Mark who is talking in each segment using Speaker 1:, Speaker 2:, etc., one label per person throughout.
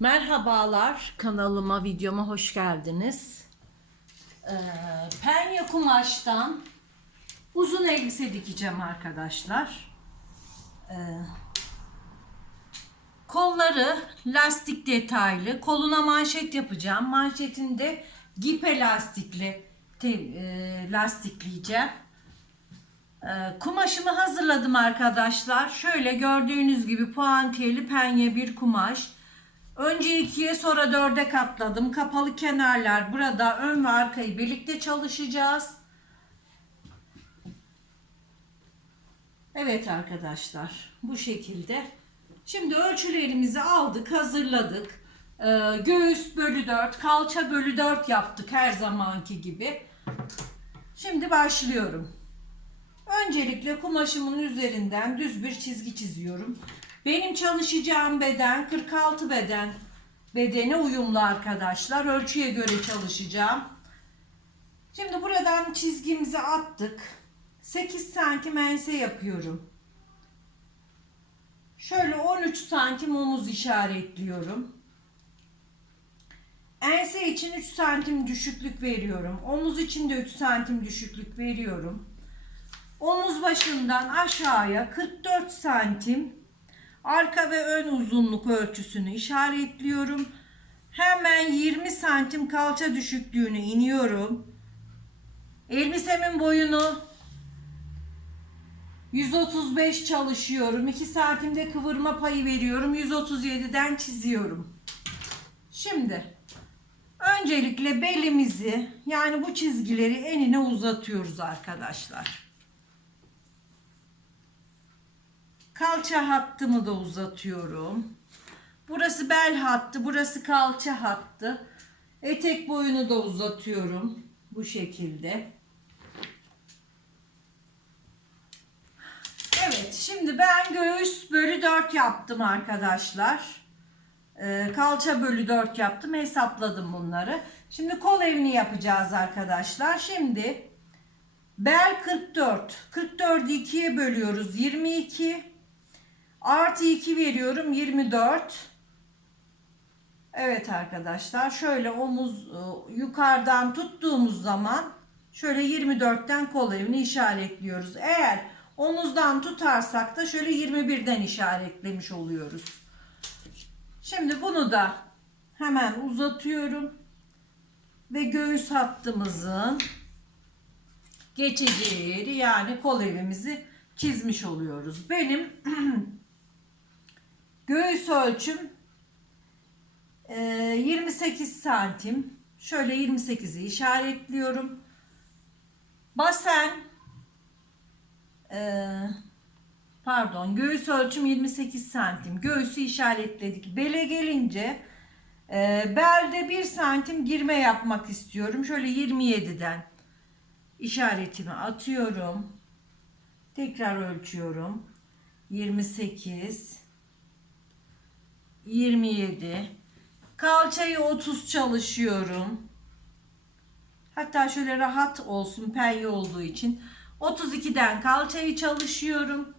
Speaker 1: Merhabalar kanalıma videoma hoş geldiniz. Ee, penye kumaştan uzun elbise dikeceğim arkadaşlar. Ee, kolları lastik detaylı. Koluna manşet yapacağım. Manşetinde gip elastikli te- e, lastikleyeceğim. Ee, Kumaşımı hazırladım arkadaşlar. Şöyle gördüğünüz gibi puantiyeli penye bir kumaş. Önce ikiye sonra dörde katladım. Kapalı kenarlar burada ön ve arkayı birlikte çalışacağız. Evet arkadaşlar bu şekilde. Şimdi ölçülerimizi aldık hazırladık. Ee, göğüs bölü 4 kalça bölü 4 yaptık her zamanki gibi. Şimdi başlıyorum. Öncelikle kumaşımın üzerinden düz bir çizgi çiziyorum. Benim çalışacağım beden 46 beden bedene uyumlu arkadaşlar. Ölçüye göre çalışacağım. Şimdi buradan çizgimizi attık. 8 santim ense yapıyorum. Şöyle 13 santim omuz işaretliyorum. Ense için 3 santim düşüklük veriyorum. Omuz için de 3 santim düşüklük veriyorum. Omuz başından aşağıya 44 santim arka ve ön uzunluk ölçüsünü işaretliyorum. Hemen 20 santim kalça düşüklüğünü iniyorum. Elbisemin boyunu 135 çalışıyorum. 2 santimde kıvırma payı veriyorum. 137'den çiziyorum. Şimdi öncelikle belimizi yani bu çizgileri enine uzatıyoruz arkadaşlar. Kalça hattımı da uzatıyorum. Burası bel hattı, burası kalça hattı. Etek boyunu da uzatıyorum bu şekilde. Evet, şimdi ben göğüs bölü 4 yaptım arkadaşlar. Ee, kalça bölü 4 yaptım, hesapladım bunları. Şimdi kol evini yapacağız arkadaşlar. Şimdi bel 44. 44'ü 2'ye bölüyoruz. 22. Artı 2 veriyorum 24. Evet arkadaşlar şöyle omuz e, yukarıdan tuttuğumuz zaman şöyle 24'ten kol evini işaretliyoruz. Eğer omuzdan tutarsak da şöyle 21'den işaretlemiş oluyoruz. Şimdi bunu da hemen uzatıyorum. Ve göğüs hattımızın geçeceği yeri yani kol evimizi çizmiş oluyoruz. Benim Göğüs ölçüm e, 28 santim. Şöyle 28'i işaretliyorum. Basen e, pardon göğüs ölçüm 28 santim. Göğüsü işaretledik. Bele gelince e, belde 1 santim girme yapmak istiyorum. Şöyle 27'den işaretimi atıyorum. Tekrar ölçüyorum. 28 27 kalçayı 30 çalışıyorum. Hatta şöyle rahat olsun penye olduğu için. 32'den kalçayı çalışıyorum.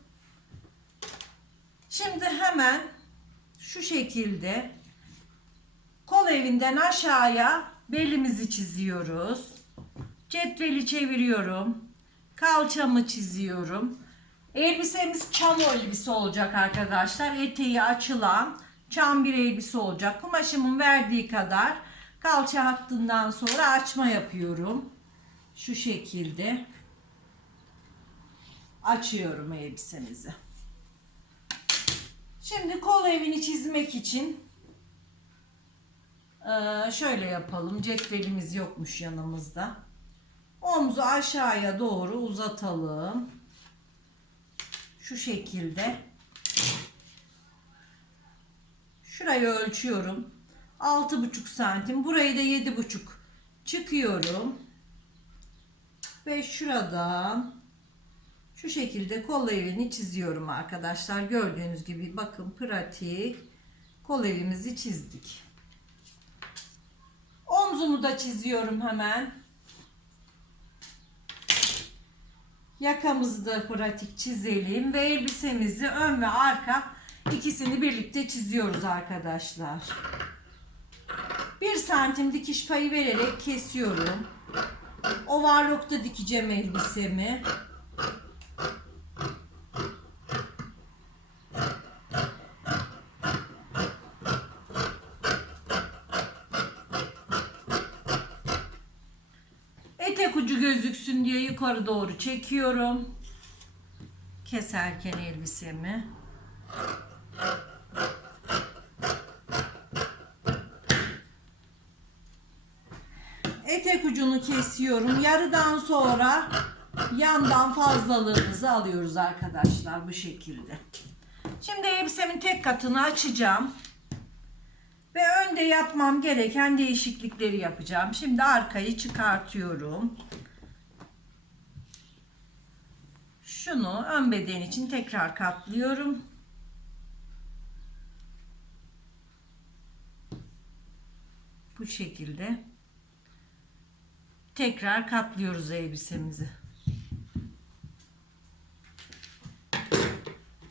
Speaker 1: Şimdi hemen şu şekilde kol evinden aşağıya belimizi çiziyoruz. Cetveli çeviriyorum. Kalçamı çiziyorum. Elbisemiz çam elbise olacak arkadaşlar. Eteği açılan çam bir elbise olacak. Kumaşımın verdiği kadar kalça hattından sonra açma yapıyorum. Şu şekilde açıyorum elbisemizi. Şimdi kol evini çizmek için eee, şöyle yapalım. Cetvelimiz yokmuş yanımızda. Omzu aşağıya doğru uzatalım. Şu şekilde. Şurayı ölçüyorum. 6,5 santim. Burayı da 7,5 çıkıyorum. Ve şuradan şu şekilde kol evini çiziyorum arkadaşlar. Gördüğünüz gibi bakın pratik kol evimizi çizdik. Omzumu da çiziyorum hemen. Yakamızı da pratik çizelim ve elbisemizi ön ve arka İkisini birlikte çiziyoruz arkadaşlar. 1 santim dikiş payı vererek kesiyorum. Overlock'ta dikeceğim elbisemi. Etek ucu gözüksün diye yukarı doğru çekiyorum. Keserken elbisemi. Etek ucunu kesiyorum. Yarıdan sonra yandan fazlalığımızı alıyoruz arkadaşlar bu şekilde. Şimdi elbisemin tek katını açacağım. Ve önde yapmam gereken değişiklikleri yapacağım. Şimdi arkayı çıkartıyorum. Şunu ön beden için tekrar katlıyorum. Bu şekilde tekrar katlıyoruz elbisemizi.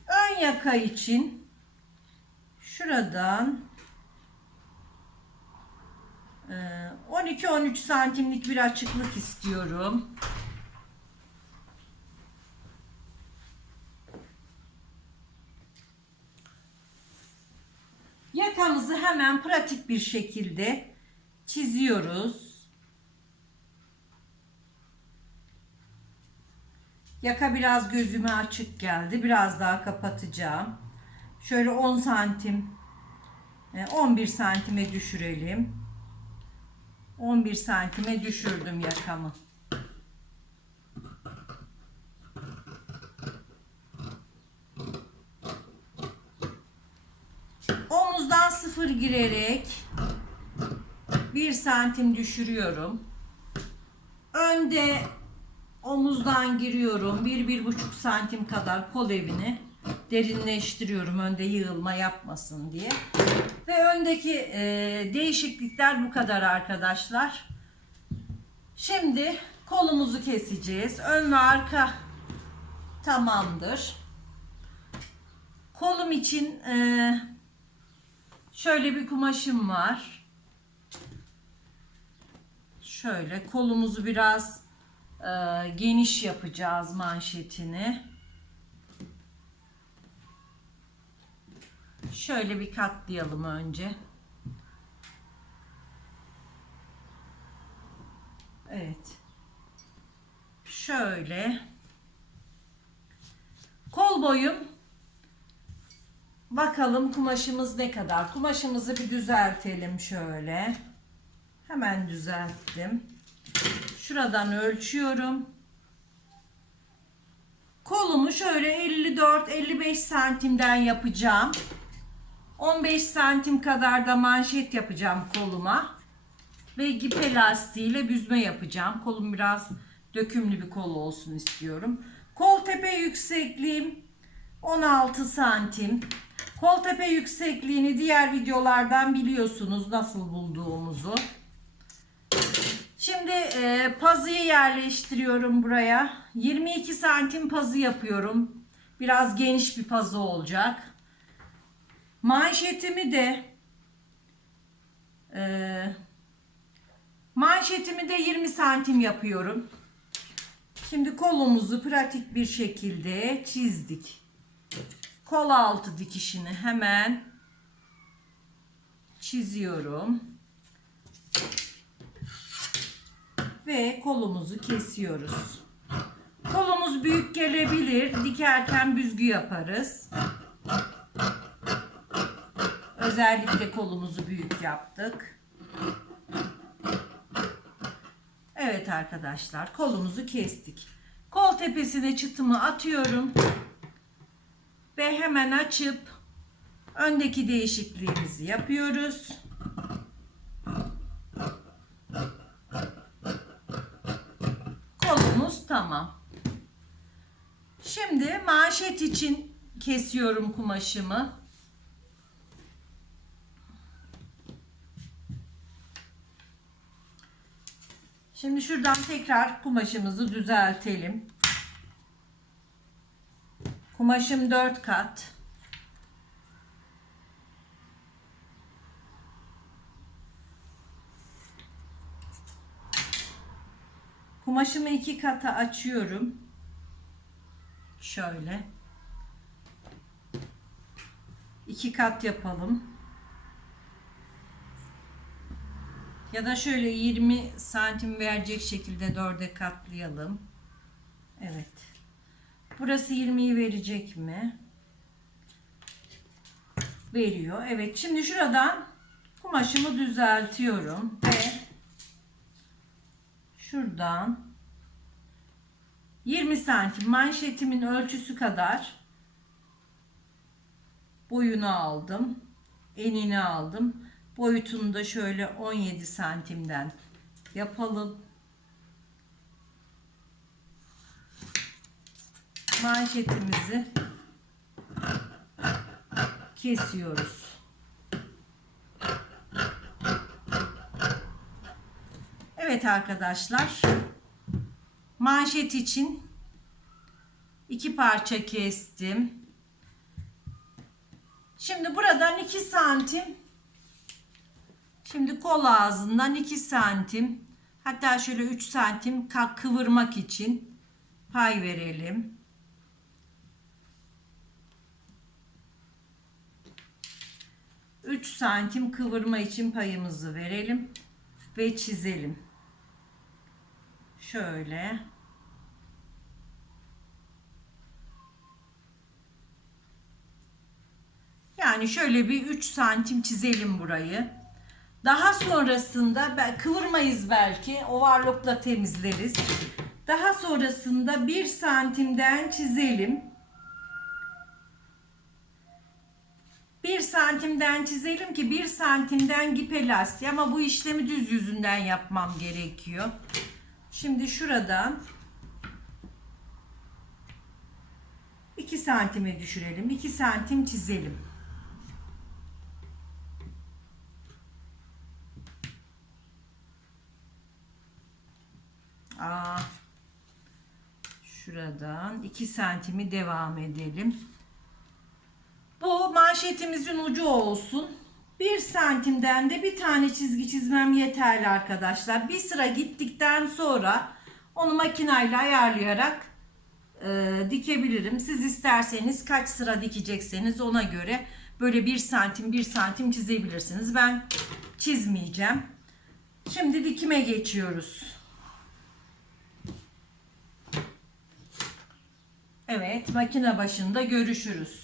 Speaker 1: Ön yaka için şuradan e, 12-13 santimlik bir açıklık istiyorum. Yakamızı hemen pratik bir şekilde çiziyoruz. Yaka biraz gözüme açık geldi. Biraz daha kapatacağım. Şöyle 10 santim, e, 11 santime düşürelim. 11 santime düşürdüm yakamı. Omuzdan sıfır girerek 1 santim düşürüyorum. Önde omuzdan giriyorum. 1-1,5 santim kadar kol evini derinleştiriyorum. Önde yığılma yapmasın diye. Ve öndeki e, değişiklikler bu kadar arkadaşlar. Şimdi kolumuzu keseceğiz. Ön ve arka tamamdır. Kolum için e, şöyle bir kumaşım var. Şöyle kolumuzu biraz geniş yapacağız manşetini. Şöyle bir katlayalım önce. Evet. Şöyle. Kol boyum. Bakalım kumaşımız ne kadar. Kumaşımızı bir düzeltelim şöyle. Hemen düzelttim. Şuradan ölçüyorum. Kolumu şöyle 54-55 santimden yapacağım. 15 santim kadar da manşet yapacağım koluma. Ve ip elastiğiyle büzme yapacağım. Kolum biraz dökümlü bir kol olsun istiyorum. Kol tepe yüksekliğim 16 santim. Kol tepe yüksekliğini diğer videolardan biliyorsunuz nasıl bulduğumuzu. Şimdi e, pazıyı yerleştiriyorum buraya. 22 santim pazı yapıyorum. Biraz geniş bir pazı olacak. Manşetimi de e, manşetimi de 20 santim yapıyorum. Şimdi kolumuzu pratik bir şekilde çizdik. Kol altı dikişini hemen çiziyorum. Ve kolumuzu kesiyoruz. Kolumuz büyük gelebilir. Dikerken büzgü yaparız. Özellikle kolumuzu büyük yaptık. Evet arkadaşlar kolumuzu kestik. Kol tepesine çıtımı atıyorum. Ve hemen açıp öndeki değişikliğimizi yapıyoruz. Kolumuz tamam. Şimdi manşet için kesiyorum kumaşımı. Şimdi şuradan tekrar kumaşımızı düzeltelim. Kumaşım 4 kat. Kumaşımı iki kata açıyorum. Şöyle. İki kat yapalım. Ya da şöyle 20 santim verecek şekilde dörde katlayalım. Evet. Burası 20'yi verecek mi? Veriyor. Evet. Şimdi şuradan kumaşımı düzeltiyorum şuradan 20 santim manşetimin ölçüsü kadar boyunu aldım. Enini aldım. Boyutunu da şöyle 17 santimden yapalım. Manşetimizi kesiyoruz. Evet arkadaşlar. Manşet için iki parça kestim. Şimdi buradan 2 santim Şimdi kol ağzından 2 santim hatta şöyle 3 santim kıvırmak için pay verelim. Üç santim kıvırma için payımızı verelim ve çizelim. Şöyle. Yani şöyle bir 3 santim çizelim burayı. Daha sonrasında kıvırmayız belki. Overlockla temizleriz. Daha sonrasında 1 santimden çizelim. 1 santimden çizelim ki 1 santimden gipe lastiği ama bu işlemi düz yüzünden yapmam gerekiyor. Şimdi şuradan 2 santime düşürelim. 2 santim çizelim. Aa, şuradan 2 santimi devam edelim. Bu manşetimizin ucu olsun. 1 santimden de bir tane çizgi çizmem yeterli arkadaşlar. Bir sıra gittikten sonra onu makinayla ayarlayarak e, dikebilirim. Siz isterseniz kaç sıra dikecekseniz ona göre böyle 1 santim 1 santim çizebilirsiniz. Ben çizmeyeceğim. Şimdi dikime geçiyoruz. Evet, makine başında görüşürüz.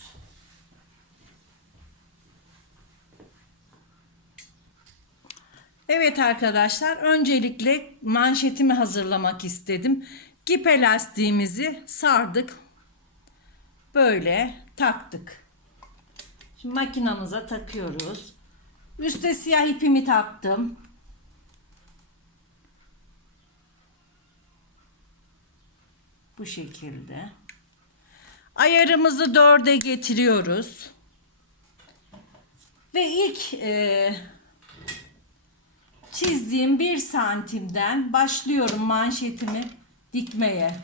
Speaker 1: Evet arkadaşlar, öncelikle manşetimi hazırlamak istedim. Gip elastiğimizi sardık. Böyle taktık. Şimdi makinamıza takıyoruz. Üste siyah ipimi taktım. Bu şekilde. Ayarımızı dörde getiriyoruz. Ve ilk e, çizdiğim bir santimden başlıyorum manşetimi dikmeye.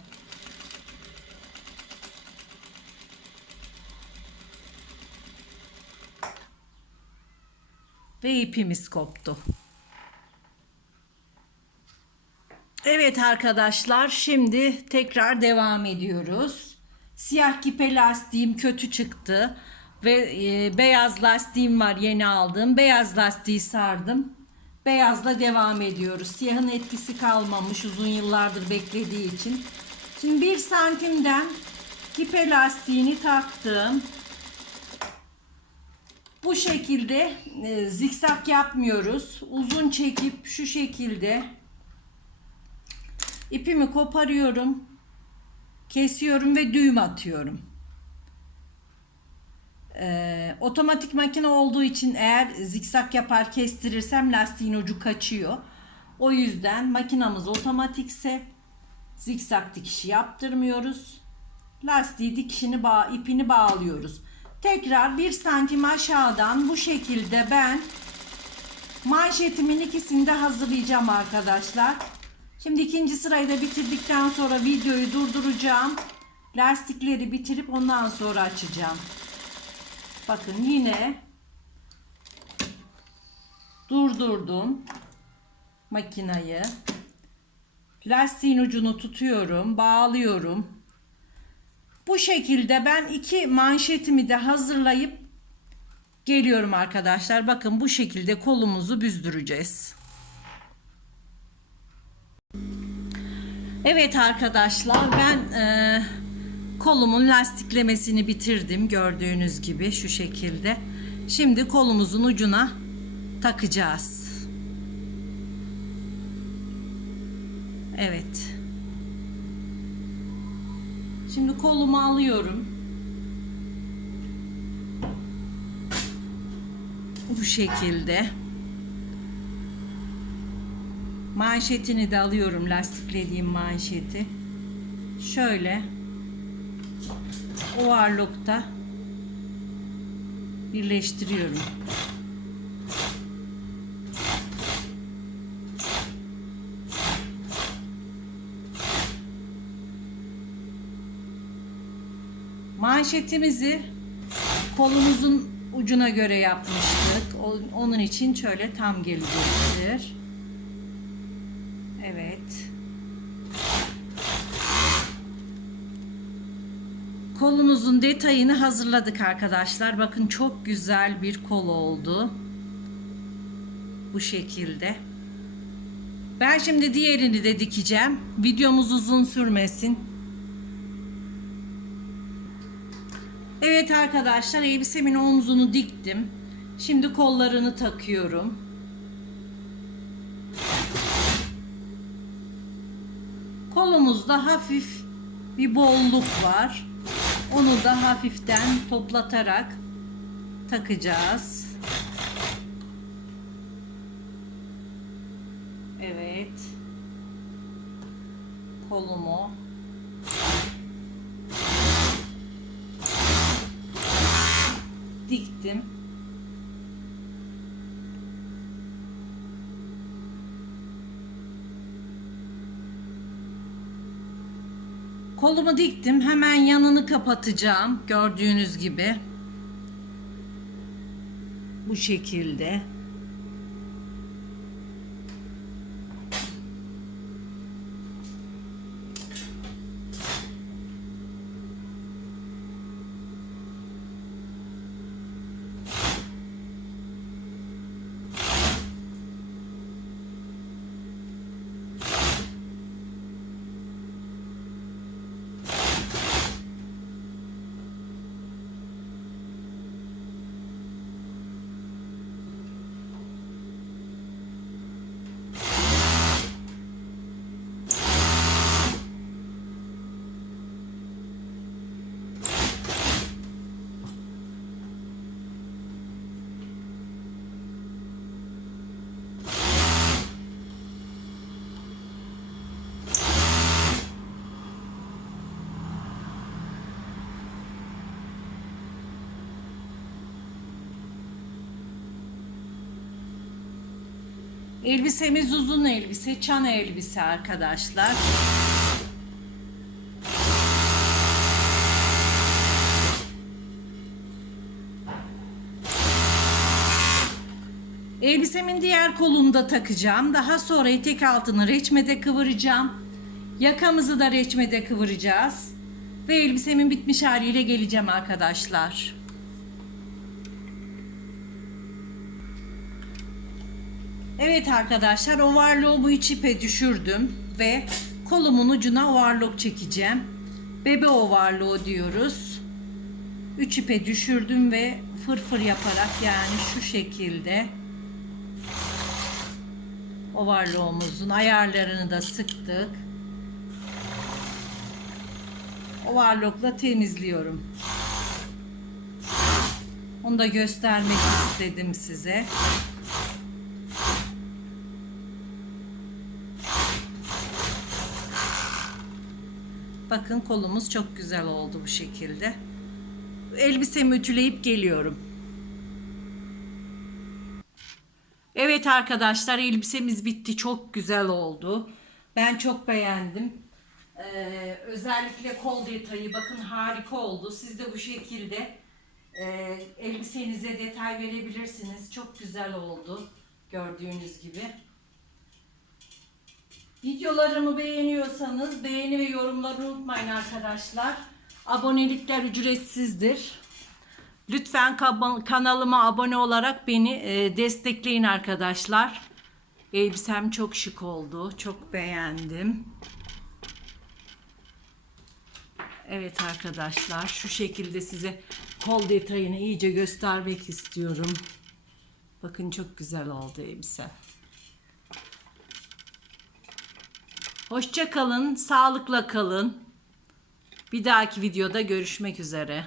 Speaker 1: Ve ipimiz koptu. Evet arkadaşlar şimdi tekrar devam ediyoruz. Siyah kipe lastiğim kötü çıktı ve e, beyaz lastiğim var yeni aldığım. Beyaz lastiği sardım. Beyazla devam ediyoruz. Siyahın etkisi kalmamış uzun yıllardır beklediği için. Şimdi bir santimden kipe lastiğini taktım. Bu şekilde e, zikzak yapmıyoruz. Uzun çekip şu şekilde ipimi koparıyorum. Kesiyorum ve düğüm atıyorum. Ee, otomatik makine olduğu için eğer zikzak yapar kestirirsem lastiğin ucu kaçıyor. O yüzden makinamız otomatikse zikzak dikişi yaptırmıyoruz. Lastiği dikişini bağ, ipini bağlıyoruz. Tekrar bir santim aşağıdan bu şekilde ben manşetimin ikisini de hazırlayacağım arkadaşlar. Şimdi ikinci sırayı da bitirdikten sonra videoyu durduracağım. Lastikleri bitirip ondan sonra açacağım. Bakın yine durdurdum makinayı. Lastiğin ucunu tutuyorum, bağlıyorum. Bu şekilde ben iki manşetimi de hazırlayıp geliyorum arkadaşlar. Bakın bu şekilde kolumuzu büzdüreceğiz. Evet arkadaşlar ben e, kolumun lastiklemesini bitirdim gördüğünüz gibi şu şekilde. Şimdi kolumuzun ucuna takacağız. Evet. Şimdi kolumu alıyorum. Bu şekilde. Manşetini de alıyorum lastiklediğim manşeti. Şöyle overlock'ta birleştiriyorum. Manşetimizi kolumuzun ucuna göre yapmıştık. O- Onun için şöyle tam gelecektir. Evet. Kolumuzun detayını hazırladık arkadaşlar. Bakın çok güzel bir kol oldu. Bu şekilde. Ben şimdi diğerini de dikeceğim. Videomuz uzun sürmesin. Evet arkadaşlar elbisemin omzunu diktim. Şimdi kollarını takıyorum. Kolumuzda hafif bir bolluk var. Onu da hafiften toplatarak takacağız. Evet. Kolumu diktim. Kolumu diktim. Hemen yanını kapatacağım. Gördüğünüz gibi. Bu şekilde. Elbisemiz uzun elbise, çan elbise arkadaşlar. Elbisemin diğer kolunu da takacağım. Daha sonra etek altını reçmede kıvıracağım. Yakamızı da reçmede kıvıracağız. Ve elbisemin bitmiş haliyle geleceğim arkadaşlar. Evet arkadaşlar overlock'u iç ipe düşürdüm ve kolumun ucuna overlock çekeceğim. Bebe overlock diyoruz. 3 ipe düşürdüm ve fırfır yaparak yani şu şekilde overlock'umuzun ayarlarını da sıktık. Overlock'la temizliyorum. Onu da göstermek istedim size. Bakın kolumuz çok güzel oldu bu şekilde. Elbisemi ütüleyip geliyorum. Evet arkadaşlar elbisemiz bitti. Çok güzel oldu. Ben çok beğendim. Ee, özellikle kol detayı bakın harika oldu. Siz de bu şekilde e, elbisenize detay verebilirsiniz. Çok güzel oldu. Gördüğünüz gibi. Videolarımı beğeniyorsanız beğeni ve yorumları unutmayın arkadaşlar. Abonelikler ücretsizdir. Lütfen kanalıma abone olarak beni e, destekleyin arkadaşlar. Elbisem çok şık oldu. Çok beğendim. Evet arkadaşlar şu şekilde size kol detayını iyice göstermek istiyorum. Bakın çok güzel oldu elbise. Hoşça kalın, sağlıkla kalın. Bir dahaki videoda görüşmek üzere.